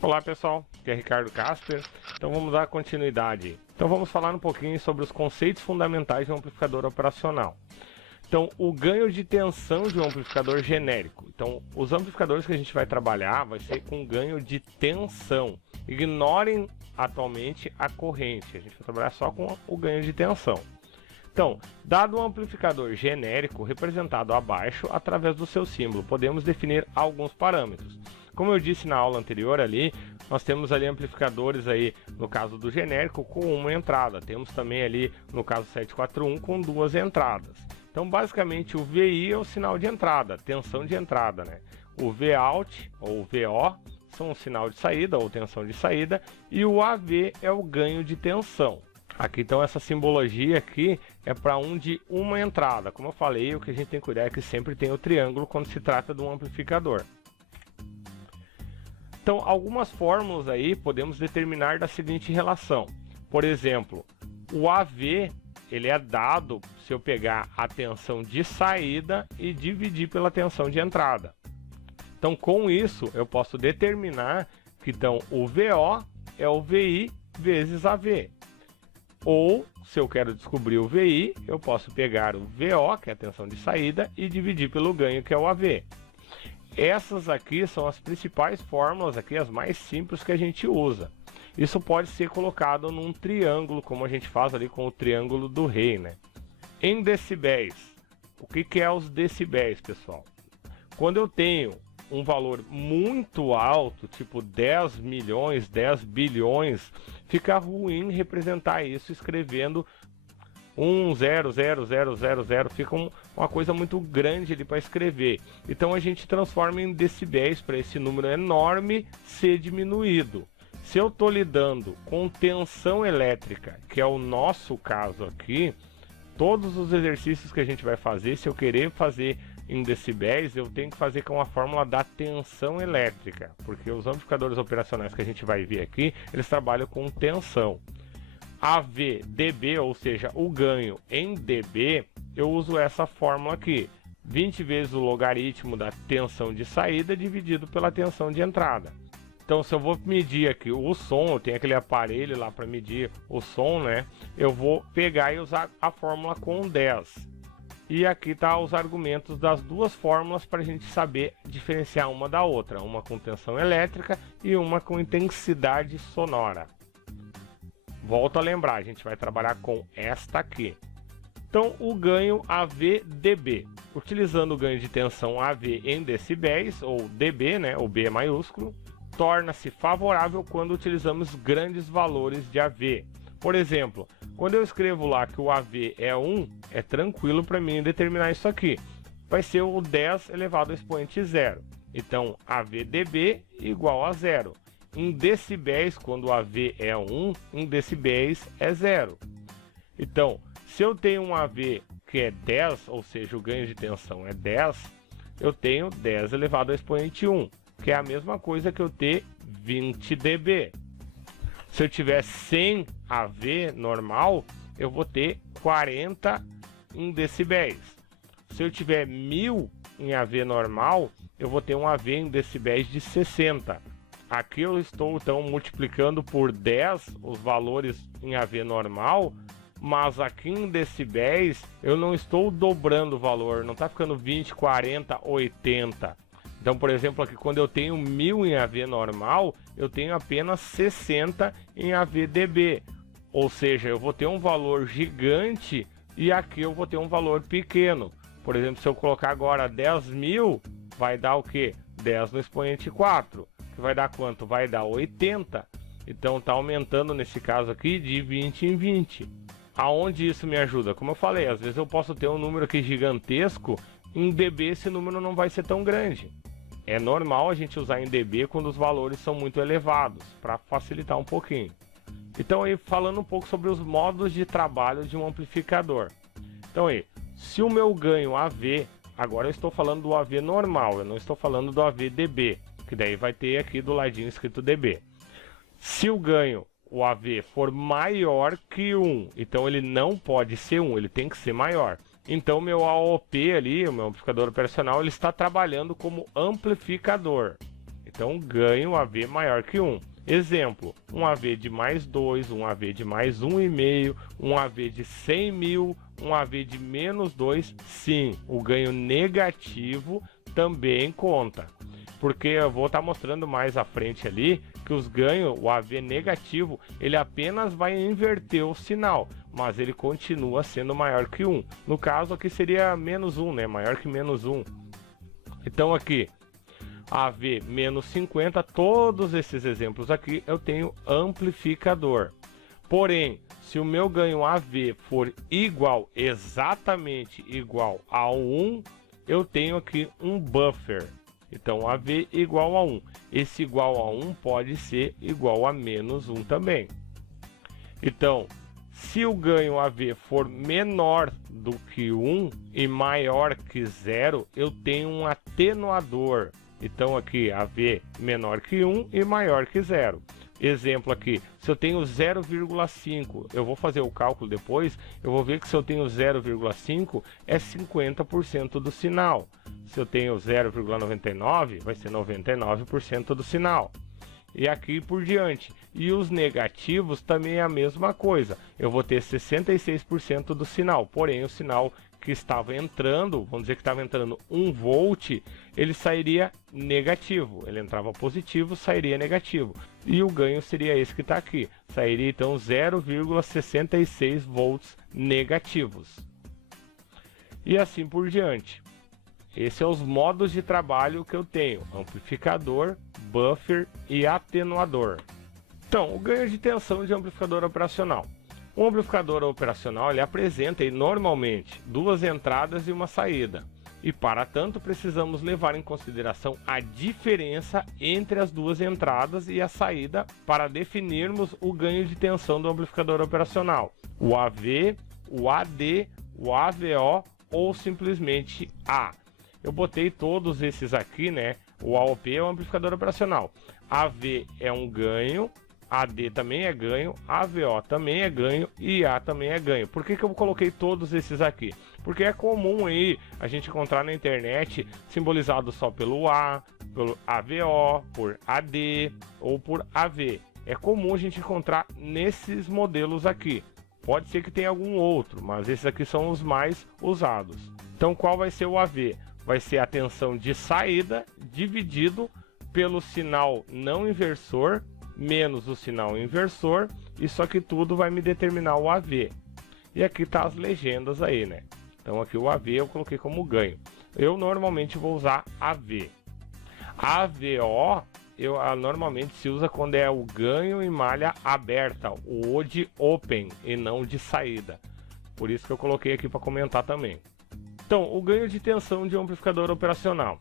Olá pessoal, aqui é Ricardo Casper. Então vamos dar continuidade. Então vamos falar um pouquinho sobre os conceitos fundamentais de um amplificador operacional. Então o ganho de tensão de um amplificador genérico. Então os amplificadores que a gente vai trabalhar vai ser com ganho de tensão. Ignorem atualmente a corrente, a gente vai trabalhar só com o ganho de tensão. Então, dado um amplificador genérico representado abaixo através do seu símbolo, podemos definir alguns parâmetros. Como eu disse na aula anterior ali, nós temos ali amplificadores aí, no caso do genérico, com uma entrada. Temos também ali, no caso 741, com duas entradas. Então, basicamente, o VI é o sinal de entrada, tensão de entrada, né? O Vout, ou VO, são o sinal de saída, ou tensão de saída, e o AV é o ganho de tensão. Aqui então essa simbologia aqui é para de uma entrada. Como eu falei, o que a gente tem que cuidar é que sempre tem o triângulo quando se trata de um amplificador. Então algumas fórmulas aí podemos determinar da seguinte relação. Por exemplo, o AV ele é dado se eu pegar a tensão de saída e dividir pela tensão de entrada. Então com isso eu posso determinar que então o VO é o VI vezes AV. Ou, se eu quero descobrir o VI, eu posso pegar o VO, que é a tensão de saída, e dividir pelo ganho, que é o AV. Essas aqui são as principais fórmulas, aqui, as mais simples que a gente usa. Isso pode ser colocado num triângulo, como a gente faz ali com o triângulo do rei, né? Em decibéis, o que é os decibéis, pessoal? Quando eu tenho um valor muito alto, tipo 10 milhões, 10 bilhões, fica ruim representar isso escrevendo 1,00000, fica uma coisa muito grande ali para escrever. Então a gente transforma em decibéis para esse número enorme ser diminuído. Se eu estou lidando com tensão elétrica, que é o nosso caso aqui, todos os exercícios que a gente vai fazer, se eu querer fazer em decibéis, eu tenho que fazer com a fórmula da tensão elétrica, porque os amplificadores operacionais que a gente vai ver aqui, eles trabalham com tensão. AV, dB, ou seja, o ganho em dB, eu uso essa fórmula aqui, 20 vezes o logaritmo da tensão de saída dividido pela tensão de entrada. Então, se eu vou medir aqui o som, eu tenho aquele aparelho lá para medir o som, né? Eu vou pegar e usar a fórmula com 10. E aqui tá os argumentos das duas fórmulas para a gente saber diferenciar uma da outra. Uma com tensão elétrica e uma com intensidade sonora. Volto a lembrar, a gente vai trabalhar com esta aqui. Então, o ganho AV/dB. Utilizando o ganho de tensão AV em decibéis, ou dB, né, o B maiúsculo, torna-se favorável quando utilizamos grandes valores de AV. Por exemplo, quando eu escrevo lá que o AV é 1, é tranquilo para mim determinar isso aqui. Vai ser o 10 elevado ao expoente 0. Então, AV/dB igual a 0. Em decibéis, quando o AV é 1, em decibéis é 0. Então, se eu tenho um AV que é 10, ou seja, o ganho de tensão é 10, eu tenho 10 elevado ao expoente 1, que é a mesma coisa que eu ter 20 dB. Se eu tiver 100 AV normal, eu vou ter 40 em decibéis. Se eu tiver 1000 em AV normal, eu vou ter um AV em decibéis de 60. Aqui eu estou então multiplicando por 10 os valores em AV normal, mas aqui em decibéis eu não estou dobrando o valor, não está ficando 20, 40, 80. Então, por exemplo, aqui quando eu tenho 1000 em AV normal, eu tenho apenas 60 em AV/dB. Ou seja, eu vou ter um valor gigante e aqui eu vou ter um valor pequeno. Por exemplo, se eu colocar agora 10.000, vai dar o quê? 10 no expoente 4. Que vai dar quanto? Vai dar 80. Então está aumentando nesse caso aqui de 20 em 20. Aonde isso me ajuda? Como eu falei, às vezes eu posso ter um número aqui gigantesco, em dB esse número não vai ser tão grande. É normal a gente usar em dB quando os valores são muito elevados, para facilitar um pouquinho. Então aí falando um pouco sobre os modos de trabalho de um amplificador. Então aí, se o meu ganho AV, agora eu estou falando do AV normal, eu não estou falando do AV/dB, que daí vai ter aqui do ladinho escrito dB. Se o ganho, o AV, for maior que 1, então ele não pode ser 1, ele tem que ser maior. Então meu AOP ali, o meu amplificador operacional, ele está trabalhando como amplificador. Então ganho AV maior que 1. Exemplo, um AV de mais 2, um AV de mais 1,5, um AV de 100 mil, um AV de menos 2, sim, o ganho negativo também conta. Porque eu vou estar mostrando mais à frente ali que os ganhos, o AV negativo, ele apenas vai inverter o sinal, mas ele continua sendo maior que 1. No caso aqui seria menos 1, né? Maior que menos 1. Então aqui, AV menos 50, todos esses exemplos aqui eu tenho amplificador. Porém, se o meu ganho AV for igual, exatamente igual a 1, eu tenho aqui um buffer. Então AV igual a 1. Esse igual a 1 pode ser igual a menos 1 também. Então, se o ganho AV for menor do que 1 e maior que 0, eu tenho um atenuador. Então aqui AV menor que 1 e maior que 0. Exemplo aqui, se eu tenho 0,5, eu vou fazer o cálculo depois, eu vou ver que se eu tenho 0,5 é 50% do sinal. Se eu tenho 0,99, vai ser 99% do sinal. E aqui por diante. E os negativos também é a mesma coisa. Eu vou ter 66% do sinal, porém o sinal que estava entrando, vamos dizer que estava entrando 1 volt, ele sairia negativo. Ele entrava positivo, sairia negativo. E o ganho seria esse que está aqui. Sairia então 0,66 volts negativos. E assim por diante. Esses são os modos de trabalho que eu tenho: amplificador, buffer e atenuador. Então, o ganho de tensão de amplificador operacional. Um amplificador operacional ele apresenta normalmente 2 entradas e uma saída. E para tanto precisamos levar em consideração a diferença entre as 2 entradas e a saída para definirmos o ganho de tensão do amplificador operacional. O AV, o AD, o AVO ou simplesmente A. Eu botei todos esses aqui, né? O AOP é o amplificador operacional. AV é um ganho, AD também é ganho, AVO também é ganho e A também é ganho. Por que eu coloquei todos esses aqui? Porque é comum aí a gente encontrar na internet simbolizado só pelo A, pelo AVO, por AD ou por AV. É comum a gente encontrar nesses modelos aqui. Pode ser que tenha algum outro, mas esses aqui são os mais usados. Então qual vai ser o AV? Vai ser a tensão de saída dividido pelo sinal não inversor menos o sinal inversor, isso aqui tudo vai me determinar o AV. E aqui tá as legendas aí, né? Então aqui o AV eu coloquei como ganho. Eu normalmente vou usar AV. AVO normalmente se usa quando é o ganho em malha aberta, o de open e não de saída. Por isso que eu coloquei aqui para comentar também. Então, o ganho de tensão de um amplificador operacional.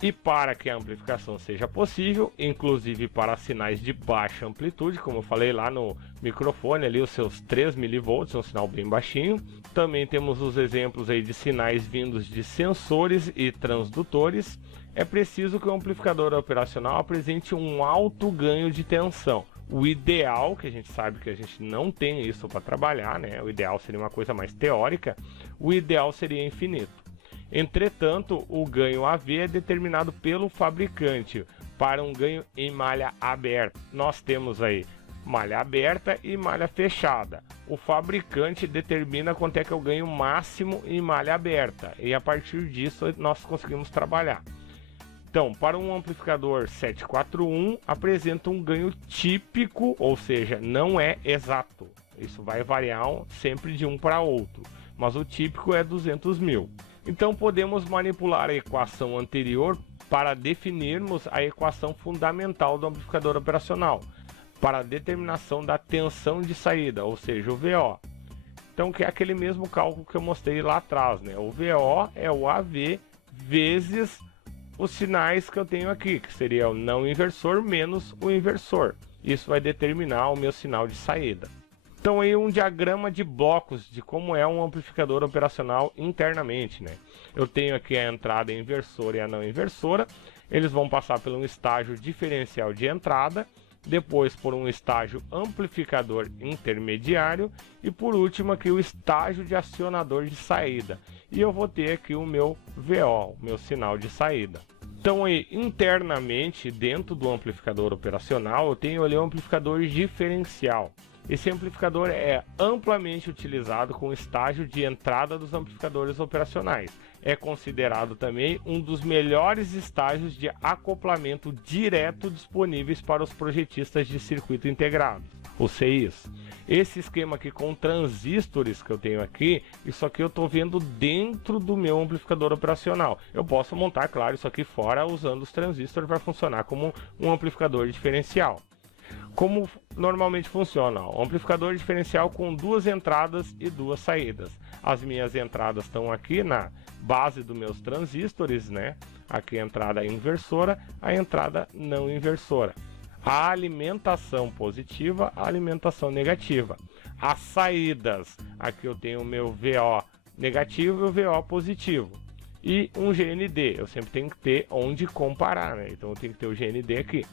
E para que a amplificação seja possível, inclusive para sinais de baixa amplitude, como eu falei lá no microfone, ali os seus 3 mV, um sinal bem baixinho. Também temos os exemplos aí de sinais vindos de sensores e transdutores. É preciso que o amplificador operacional apresente um alto ganho de tensão. O ideal, que a gente sabe que a gente não tem isso para trabalhar, né? O ideal seria uma coisa mais teórica, o ideal seria infinito. Entretanto, o ganho AV é determinado pelo fabricante para um ganho em malha aberta. Nós temos aí malha aberta e malha fechada. O fabricante determina quanto é que é o ganho máximo em malha aberta e a partir disso nós conseguimos trabalhar. Então, para um amplificador 741 apresenta um ganho típico, ou seja, não é exato. Isso vai variar sempre de um para outro, mas o típico é 200 mil. Então podemos manipular a equação anterior para definirmos a equação fundamental do amplificador operacional, para a determinação da tensão de saída, ou seja, o VO. Então que é aquele mesmo cálculo que eu mostrei lá atrás, né? O VO é o AV vezes os sinais que eu tenho aqui, que seria o não inversor menos o inversor. Isso vai determinar o meu sinal de saída. Então aí um diagrama de blocos de como é um amplificador operacional internamente, né? Eu tenho aqui a entrada inversora e a não inversora. Eles vão passar por um estágio diferencial de entrada, depois por um estágio amplificador intermediário e por último aqui o estágio de acionador de saída. E eu vou ter aqui o meu VO, o meu sinal de saída. Então aí, internamente, dentro do amplificador operacional, eu tenho ali um amplificador diferencial. Esse amplificador é amplamente utilizado com o estágio de entrada dos amplificadores operacionais. É considerado também um dos melhores estágios de acoplamento direto disponíveis para os projetistas de circuito integrado, os CIs. Esse esquema aqui com transistores que eu tenho aqui, isso aqui eu estou vendo dentro do meu amplificador operacional. Eu posso montar, claro, isso aqui fora usando os transistores para funcionar como um amplificador diferencial. Como normalmente funciona? Um amplificador diferencial com duas entradas e duas saídas. As minhas entradas estão aqui na base dos meus transistores, né? Aqui a entrada inversora, a entrada não inversora. A alimentação positiva, a alimentação negativa. As saídas, aqui eu tenho o meu VO negativo e o VO positivo. E um GND, eu sempre tenho que ter onde comparar, né? Então eu tenho que ter o GND aqui.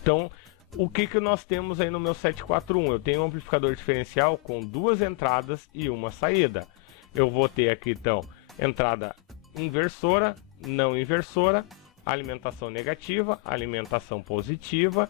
Então, o que nós temos aí no meu 741? Eu tenho um amplificador diferencial com duas entradas e uma saída. Eu vou ter aqui então entrada inversora, não inversora, alimentação negativa, alimentação positiva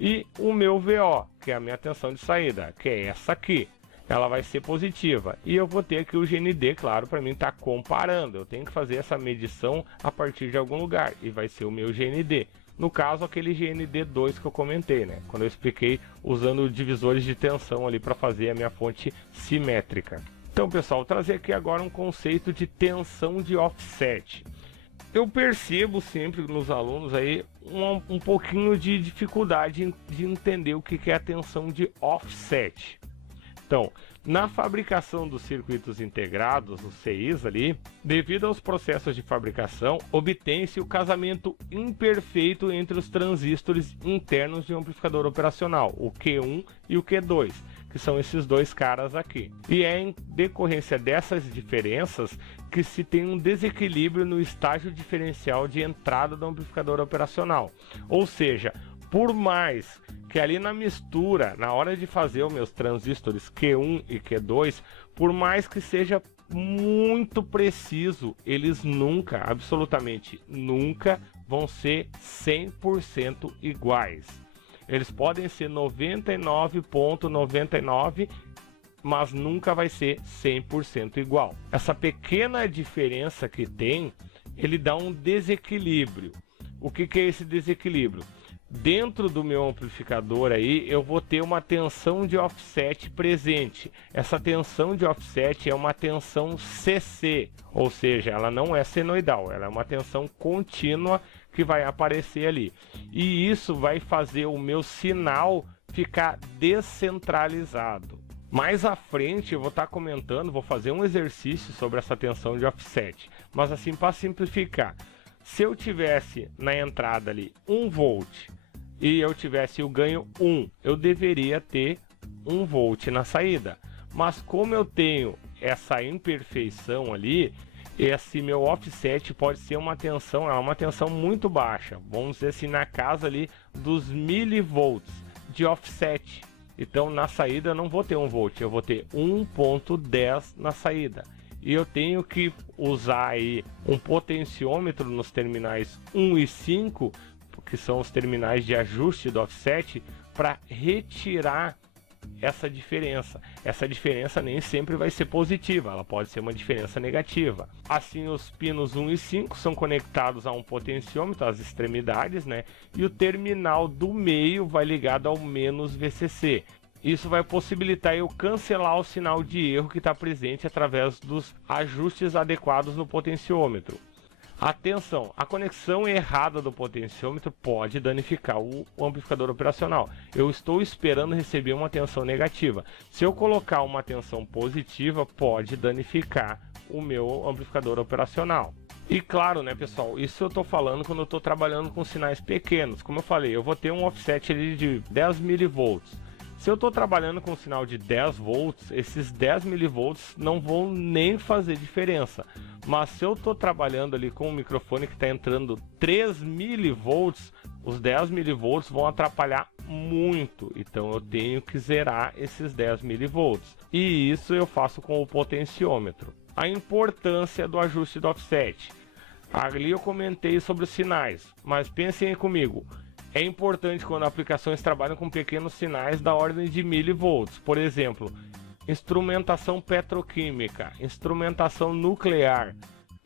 e o meu VO, que é a minha tensão de saída, que é essa aqui. Ela vai ser positiva. E eu vou ter aqui o GND, claro, para mim estar comparando. Eu tenho que fazer essa medição a partir de algum lugar e vai ser o meu GND. No caso, aquele GND2 que eu comentei, né? Quando eu expliquei usando divisores de tensão ali para fazer a minha fonte simétrica. Então, pessoal, vou trazer aqui agora um conceito de tensão de offset. Eu percebo sempre nos alunos aí um pouquinho de dificuldade de entender o que é a tensão de offset. Então, na fabricação dos circuitos integrados, os CIs ali, devido aos processos de fabricação, obtém-se o casamento imperfeito entre os transistores internos de um amplificador operacional, o Q1 e o Q2, que são esses dois caras aqui. E é em decorrência dessas diferenças que se tem um desequilíbrio no estágio diferencial de entrada do amplificador operacional. Ou seja, por mais que ali na mistura, na hora de fazer os meus transistores Q1 e Q2, por mais que seja muito preciso, eles nunca, absolutamente nunca, vão ser 100% iguais. Eles podem ser 99,99, mas nunca vai ser 100% igual. Essa pequena diferença que tem, ele dá um desequilíbrio. O que é esse desequilíbrio? Dentro do meu amplificador aí, eu vou ter uma tensão de offset presente. Essa tensão de offset é uma tensão CC, ou seja, ela não é senoidal, ela é uma tensão contínua que vai aparecer ali. E isso vai fazer o meu sinal ficar descentralizado. Mais à frente eu vou estar comentando, vou fazer um exercício sobre essa tensão de offset. Mas assim, para simplificar, se eu tivesse na entrada ali 1 volt e eu tivesse o ganho 1, eu deveria ter 1 volt na saída. Mas como eu tenho essa imperfeição ali, esse meu offset pode ser uma tensão, é uma tensão muito baixa. Vamos dizer assim, na casa ali dos milivolts de offset. Então na saída eu não vou ter 1 volt, eu vou ter 1.10 na saída. E eu tenho que usar aí um potenciômetro nos terminais 1 e 5, que são os terminais de ajuste do offset, para retirar essa diferença. Essa diferença nem sempre vai ser positiva, ela pode ser uma diferença negativa. Assim, os pinos 1 e 5 são conectados a um potenciômetro, às extremidades, né? E o terminal do meio vai ligado ao menos VCC. Isso vai possibilitar eu cancelar o sinal de erro que está presente através dos ajustes adequados no potenciômetro. Atenção, a conexão errada do potenciômetro pode danificar o amplificador operacional. Eu estou esperando receber uma tensão negativa. Se eu colocar uma tensão positiva, pode danificar o meu amplificador operacional. E claro, né, pessoal, isso eu estou falando quando eu estou trabalhando com sinais pequenos. Como eu falei, eu vou ter um offset ali de 10 milivolts. Se eu estou trabalhando com um sinal de 10 volts, esses 10 milivolts não vão nem fazer diferença. Mas se eu estou trabalhando ali com um microfone que está entrando 3 milivolts, os 10 milivolts vão atrapalhar muito. Então eu tenho que zerar esses 10 milivolts. E isso eu faço com o potenciômetro. A importância do ajuste do offset. Ali eu comentei sobre os sinais, mas pensem aí comigo. É importante quando aplicações trabalham com pequenos sinais da ordem de milivolts. Por exemplo, instrumentação petroquímica, instrumentação nuclear,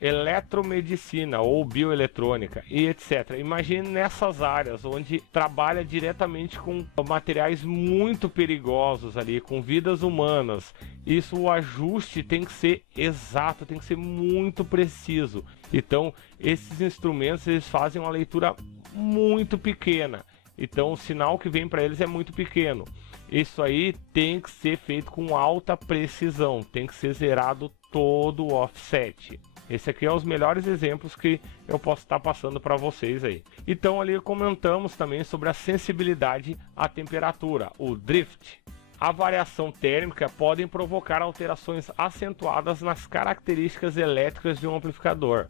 eletromedicina ou bioeletrônica e etc. Imagine nessas áreas onde trabalha diretamente com materiais muito perigosos ali, com vidas humanas. Isso, o ajuste tem que ser exato, tem que ser muito preciso. Então, esses instrumentos, eles fazem uma leitura muito pequena. Então, o sinal que vem para eles é muito pequeno. Isso aí tem que ser feito com alta precisão, tem que ser zerado todo o offset. Esse aqui é os melhores exemplos que eu posso estar passando para vocês aí. Então ali comentamos também sobre a sensibilidade à temperatura, o drift. A variação térmica podem provocar alterações acentuadas nas características elétricas de um amplificador.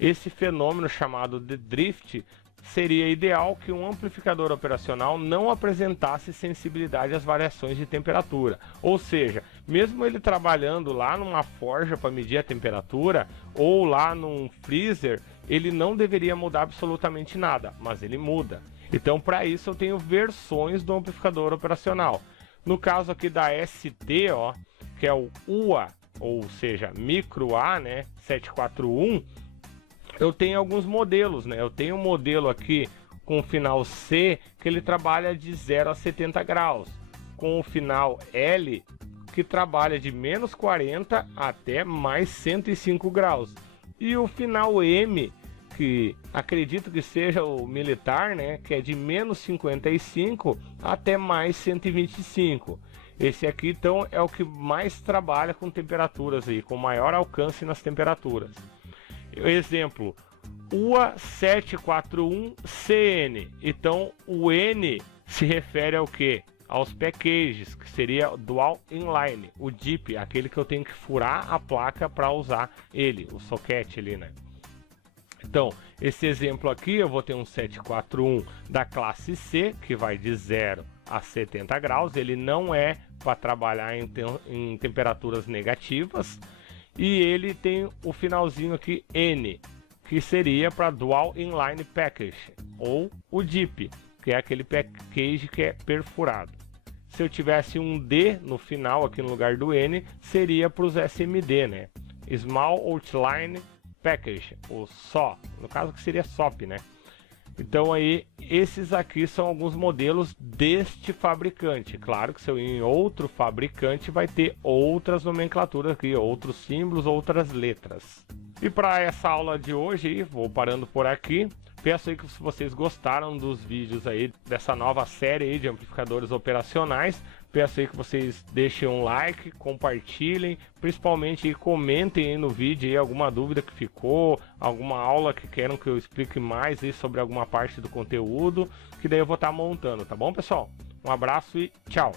Esse fenômeno chamado de drift seria ideal que um amplificador operacional não apresentasse sensibilidade às variações de temperatura. Ou seja, mesmo ele trabalhando lá numa forja para medir a temperatura ou lá num freezer, ele não deveria mudar absolutamente nada, mas ele muda. Então, para isso eu tenho versões do amplificador operacional. No caso aqui da ST, ó, que é o UA, ou seja, micro A, né, 741, eu tenho alguns modelos, né? Eu tenho um modelo aqui com o final C, que ele trabalha de 0 a 70 graus. Com o final L, que trabalha de menos 40 até mais 105 graus. E o final M, que acredito que seja o militar, né? Que é de menos 55 até mais 125. Esse aqui, então, é o que mais trabalha com temperaturas aí, com maior alcance nas temperaturas. Exemplo, UA 741CN. Então o N se refere ao que? Aos packages, que seria Dual Inline, o DIP, aquele que eu tenho que furar a placa para usar ele, o socket ali, né? Então, esse exemplo aqui eu vou ter um 741 da classe C, que vai de 0 a 70 graus, ele não é para trabalhar em temperaturas negativas. E ele tem o finalzinho aqui N, que seria para Dual Inline Package, ou o DIP, que é aquele package que é perfurado. Se eu tivesse um D no final aqui no lugar do N, seria para os SMD, né? Small Outline Package, ou SO, no caso que seria SOP, né? Então aí, esses aqui são alguns modelos deste fabricante. Claro que se eu ir em outro fabricante vai ter outras nomenclaturas aqui, outros símbolos, outras letras. E para essa aula de hoje, vou parando por aqui. Peço aí que se vocês gostaram dos vídeos aí dessa nova série aí de amplificadores operacionais, peço aí que vocês deixem um like, compartilhem, principalmente aí, comentem aí no vídeo aí alguma dúvida que ficou, alguma aula que queiram que eu explique mais aí sobre alguma parte do conteúdo, que daí eu vou estar montando, tá bom, pessoal? Um abraço e tchau!